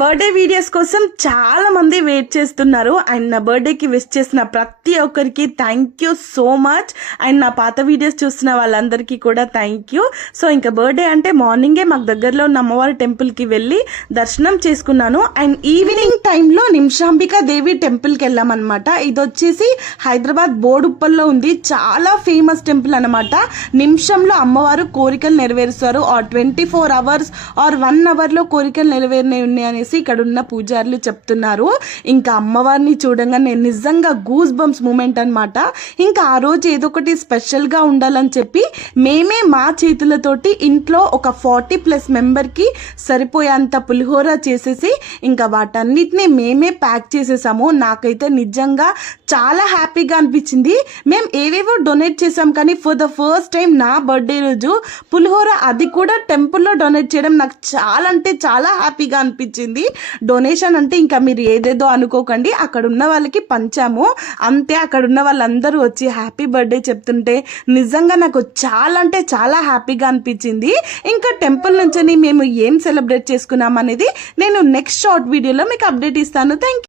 Birthday videos కోసం చాలా మంది వెయిట్ చేస్తున్నారు అండ్ నా బర్త్డేకి విష్ చేసిన ప్రతి ఒక్కరికి thank you so much and నా పాత వీడియోస్ చూస్తున్న వాళ్ళందరికీ కూడా థ్యాంక్ యూ. సో ఇంకా బర్త్డే అంటే మార్నింగే మాకు దగ్గరలో ఉన్న అమ్మవారి టెంపుల్కి వెళ్ళి దర్శనం చేసుకున్నాను అండ్ ఈవినింగ్ టైంలో నిమిషాంబికా దేవి టెంపుల్కి వెళ్ళామన్నమాట. ఇది వచ్చేసి హైదరాబాద్ బోడుప్పల్లో ఉంది. చాలా ఫేమస్ టెంపుల్ అనమాట. నిమిషంలో అమ్మవారు కోరికలు నెరవేరుస్తారు. ఆర్ 24 hours ఆర్ 1 hourలో కోరికలు నెరవేరినవి ఉన్నాయి ఇక్కడ ఉన్న పూజారులు చెప్తున్నారు. ఇంకా అమ్మవారిని చూడంగానే నిజంగా గూస్ బంప్స్ మూమెంట్ అనమాట. ఇంకా ఆ రోజు ఏదో ఒకటి స్పెషల్ గా ఉండాలని చెప్పి మేమే మా చేతులతోటి ఇంట్లో ఒక 40+ మెంబర్కి సరిపోయేంత పులిహోర చేసేసి ఇంకా వాటన్నిటిని మేమే ప్యాక్ చేసేసాము. నాకైతే నిజంగా చాలా హ్యాపీగా అనిపించింది. మేము ఏవేవో డొనేట్ చేసాం కానీ ఫర్ ద ఫస్ట్ టైం నా బర్త్డే రోజు పులిహోర, అది కూడా టెంపుల్లో డొనేట్ చేయడం నాకు చాలా అంటే చాలా హ్యాపీగా అనిపించింది. డొనేషన్ అంటే ఇంకా మీరు ఏదేదో అనుకోకండి, అక్కడ ఉన్న వాళ్ళకి పంచాము అంతే. అక్కడ ఉన్న వాళ్ళందరూ వచ్చి హ్యాపీ బర్త్డే చెప్తుంటే నిజంగా నాకు చాలా అంటే చాలా హ్యాపీగా అనిపించింది. ఇంకా టెంపుల్ నుంచి మేము ఏం సెలబ్రేట్ చేసుకున్నాం అనేది నేను నెక్స్ట్ షార్ట్ వీడియోలో మీకు అప్డేట్ ఇస్తాను. Thank you.